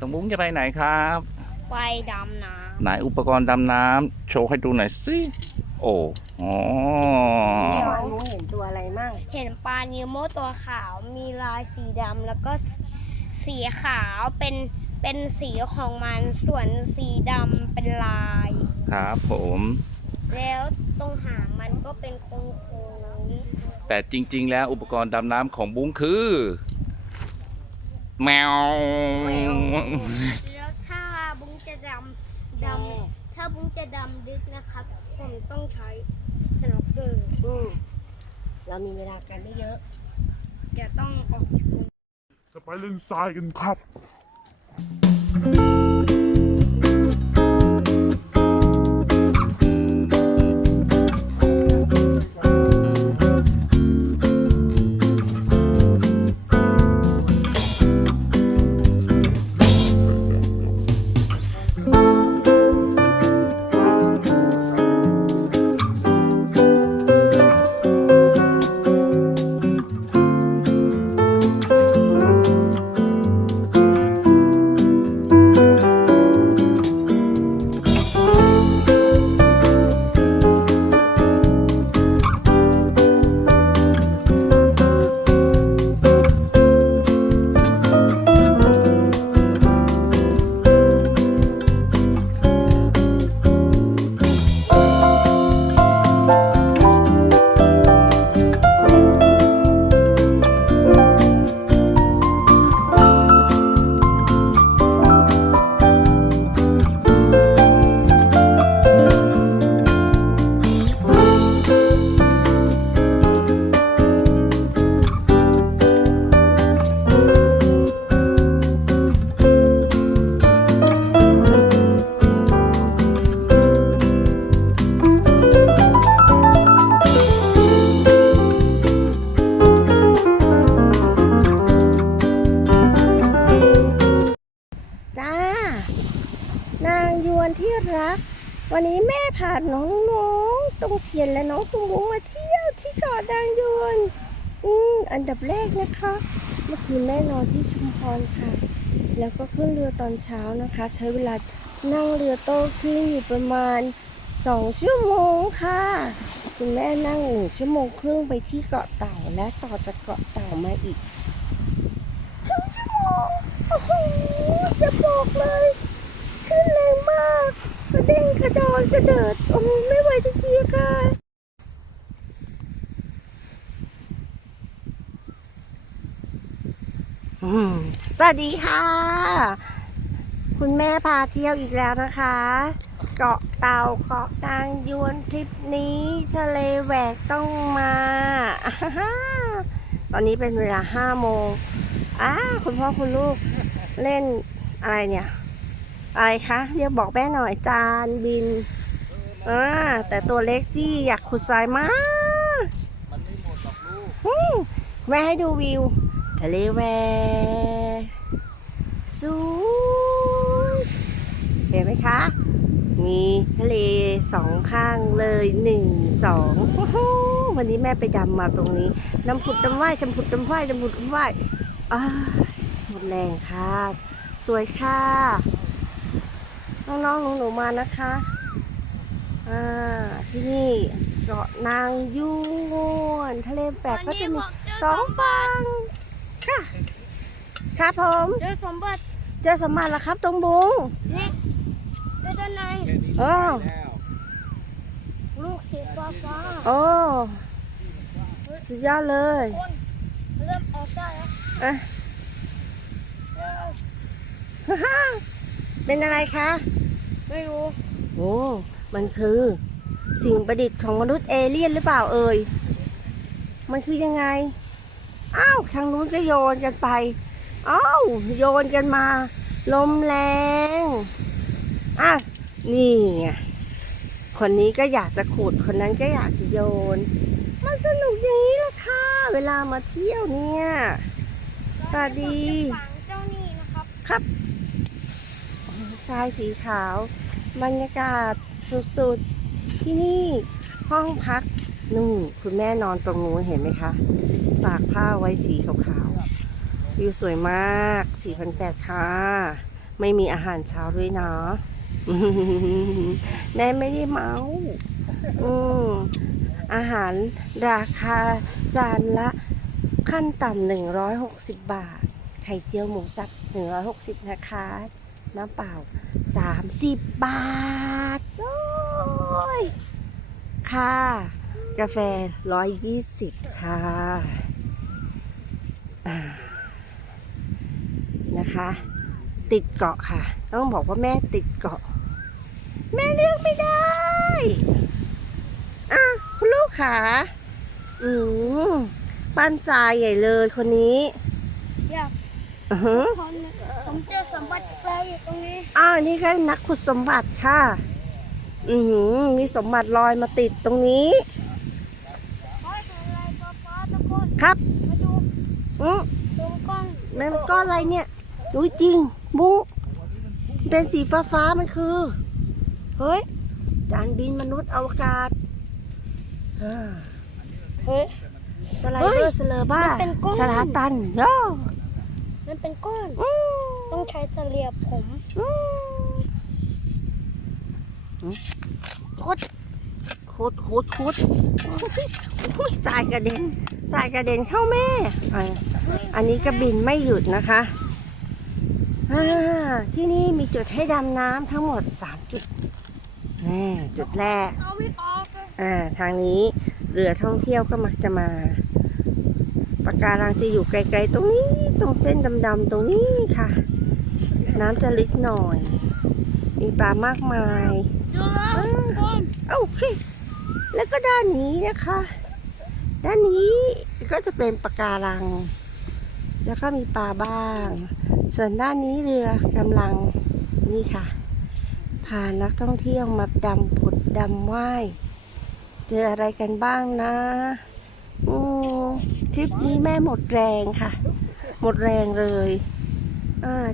ตรงบุ้งจะไปไหนครับ ไปดำน้ไหนอุปกรณ์ดำน้ำโชว์ให้ดูหน่อยสิ โอ้อ๋อเดี๋ยวหนูเห็นตัวอะไรมั่งำเห็นปลานิโมตัวขาวมีลายสีดำแล้วก็สีขาวเป็นเป็นสีของมันส่วนสีดำเป็นลาย ครับผม แล้วตรงหางมันก็เป็นโค้งแต่จริง ๆ แล้วอุปกรณ์ดำน้ำของบุ้งคือ แมวๆแล้วถ้าบุ้งจะดำดำถ้าบุ้งจะดำลึกนะครับ ผมต้องใช้สโนว์เกอร์อืมเรามีเวลากันไม่เยอะ จะต้องออกจากจะไปเล่นทรายกันครับานที่รัก วันนี้แม่พาน้องๆตรงเทียนและน้องตุงลุงมาเที่ยวที่เกาะนางยวนอืมอันดับแรกนะคะ เมื่อคืนแม่นอนที่ชุมพรค่ะ แล้วก็ขึ้นเรือตอนเช้านะคะ ใช้เวลานั่งเรือโต้คลื่นอยู่ประมาณสองชั่วโมงค่ะ คุณแม่นั่งหนึ่งชั่วโมงครึ่งไปที่เกาะเต่าและต่อจากเกาะเต่ามาอีกครึ่งชั่วโมงโอ้โหจะบอกเลย ขึ้นแรงมากกระเด้งกระดอนกระเดิด โอ้ไม่ไหวจริงๆค่ะสวัสดีค่ะ คุณแม่พาเที่ยวอีกแล้วนะคะ เกาะเต่าเกาะนางยวนทริปนี้ทะเลแหวกต้องมา ตอนนี้เป็นเวลาห้าโมงอ้าคุณพ่อคุณลูกเล่นอะไรเนี่ย อะไรคะเรียกบอกแม่หน่อยจานบินอ่าแต่ตัวเล็กที่อยากขุดทรายมากอืมแม่ให้ดูวิวทะเลแหวสูงเห็นไหมคะ มีทะเลสองข้างเลยหนึ่งสองวันนี้แม่ไปดำมาตรงนี้น้ำผุดน้ำว่ายน้ำผุดน้ำว่ายน้ำผุดน้ำว่ายหมดแรงค่ะ สวยค่ะ น้องๆหนูๆมานะคะอ่าที่นี่เกาะนางยวนทะเลแปลกก็จะมีสองฝั่งค่ะครับผมเจอสมบัติเจอสมบัติแล้วครับตรงบุงนี่เจอด้านในโอ้ลูกสีฟ้าฟ้าโอ้สุดยอดเลยคนเริ่มออกได้แล้วอะฮ่าฮ่า เป็นอะไรคะ ไม่รู้ โอ้ มันคือ สิ่งประดิษฐ์ของมนุษย์เอเลี่ยนหรือเปล่าเอ่ย มันคือยังไง อ้าว ทางนู้นก็โยนกันไป อ้าว โยนกันมา ลมแรง อะ นี่ไง คนนี้ก็อยากจะขุด คนนั้นก็อยากจะโยน มันสนุกอย่างนี้แหละค่ะ เวลามาเที่ยวเนี่ย สวัสดีฝังเจ้านี่นะครับ ครับ ทรายสีขาว บรรยากาศสุดๆ ที่นี่ห้องพักนู่นคุณแม่นอนตรงนู้นเห็นไหมคะ ตากผ้าไว้สีขาวๆ วิวสวยมาก4,800ค่ะ ไม่มีอาหารเช้าด้วยนะแม่ไม่ได้เมาอืมอาหารราคาจานละขั้นต่ำหนึ่งร้อยหกสิบบาท ไข่เจียวหมูสับหนึ่งร้อยหกสิบนะคะ น้ำเปล่าสามสิบบาท โอ้ย ค่ะ กาแฟร้อยยี่สิบค่ะอ่านะคะ ติดเกาะค่ะ ต้องบอกว่าแม่ติดเกาะ แม่เลือกไม่ได้อะคุณลูกขาอืมปั้นทรายใหญ่เลยคนนี้อยากอือฮึคน ผมเจอสมบัติแปลอยู่ตรงนี้ อ้าวนี่ก็นักขุดสมบัติค่ะ อือหือมีสมบัติลอยมาติดตรงนี้เฮ้ยเห็นอะไรป้าป้าทุกคน ครับ มาดูอือตรงกล้องแม่มันก้อนอะไรเนี่ยดูจริงมุเป็นสีฟ้าฟ้าๆมันคือ เฮ้ย จานบินมนุษย์อวกาศอ่าเฮ้ย สไลเดอร์สเลอร์บ้ามันเป็นก้อน สลาตันโย่มันเป็นก้อน อืม ต้องใช้เสลียบผมอืมโคตรคุดคุดคุดอุ้ยสายกระเด็นสายกระเด็นเข้าแม่อะอันนี้ก็บินไม่หยุดนะคะอ่าที่นี่มีจุดให้ดำน้ำทั้งหมด 3 จุดนี่จุดแรกเอาไม่ออกเลยอ่าทางนี้เรือท่องเที่ยวก็มักจะมาปะการังจะอยู่ไกลๆ ตรงนี้ ตรงเส้นดำๆ ตรงนี้ค่ะ น้ำจะลึกหน่อย มีปลามากมายดูแล้วทุกคนโอเคแล้วก็ด้านนี้นะคะ ด้านนี้ก็จะเป็นปะการัง แล้วก็มีปลาบ้าง ส่วนด้านนี้เรือกำลังนี่ค่ะ พานักท่องเที่ยวมาดำผุดดำว่ายเจออะไรกันบ้างนะอืมทริปนี้แม่หมดแรงค่ะ หมดแรงเลยอ่า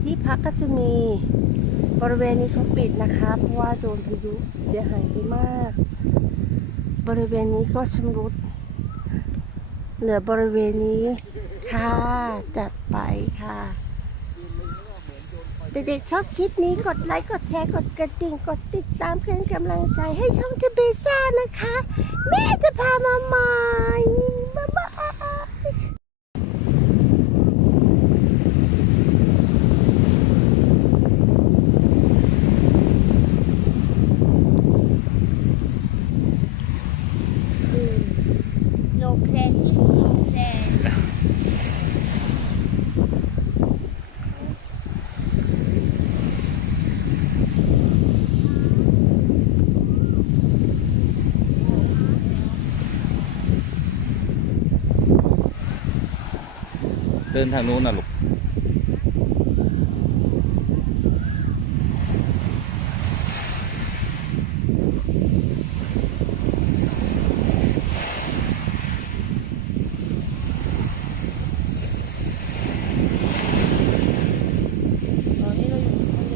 ที่พักก็จะมีบริเวณนี้เขาปิดนะคะ เพราะว่าโดนพายุเสียหายไปมาก บริเวณนี้ก็ชำรุด เหลือบริเวณนี้ค่ะจัดไปค่ะเด็กๆชอบคลิปนี้กดไลค์กดแชร์กดกระดิ่งกดติดตามเพื่อนกำลังใจให้ช่องเทเบซ่านะคะ แม่จะพามาใหม่บ๊ายบาย โนแพลนอิสโนแพลน เดินทางนู้นน่ะลูก ตอนนี้เราอยู่ที่ทะเล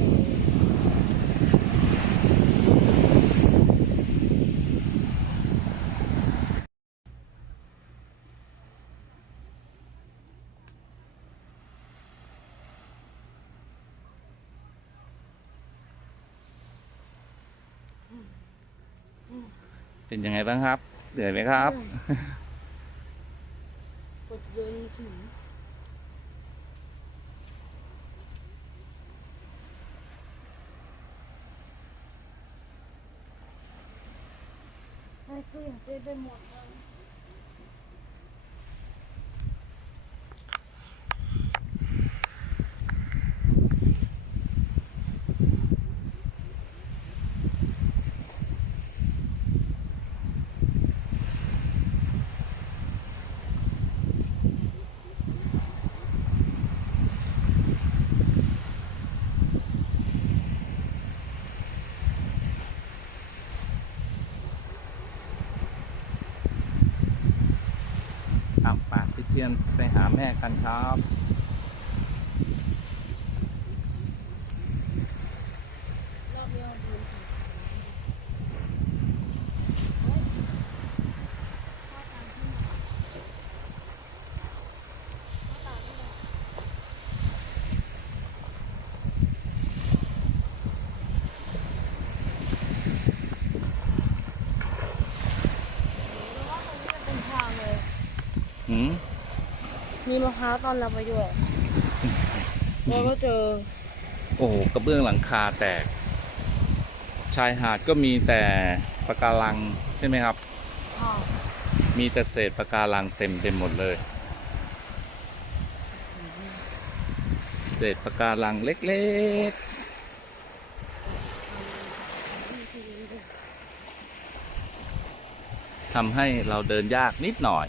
เป็นยังไงบ้างครับ เหนื่อยไหมครับกดเดินถึงให้เพื่อนได้ไปหมดียมไปหาแม่กันครับ嗯。Hmm? มีมะพร้าวตอนเราไปด้วยเราก็เจอ โอ้โหกระเบื้องหลังคาแตก ชายหาดก็มีแต่ปะการังใช่ไหมครับค่ะมีแต่เศษปะการังเต็มเต็มหมดเลย เศษปะการังเล็กๆทำให้เราเดินยากนิดหน่อย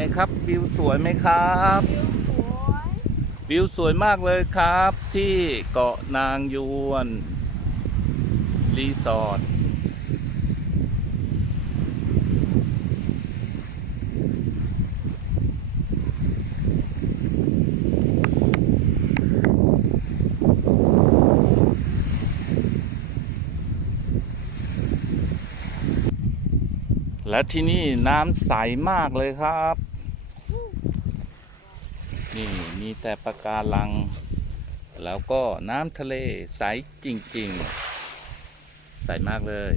ไงครับวิวสวยไหมครับวิวสวยมากเลยครับ ที่เกาะนางยวนรีสอร์ทและที่นี่น้ำใสมากเลยครับ นี่ มีแต่ปะการัง แล้วก็น้ำทะเลใสจริงๆ ใสมากเลย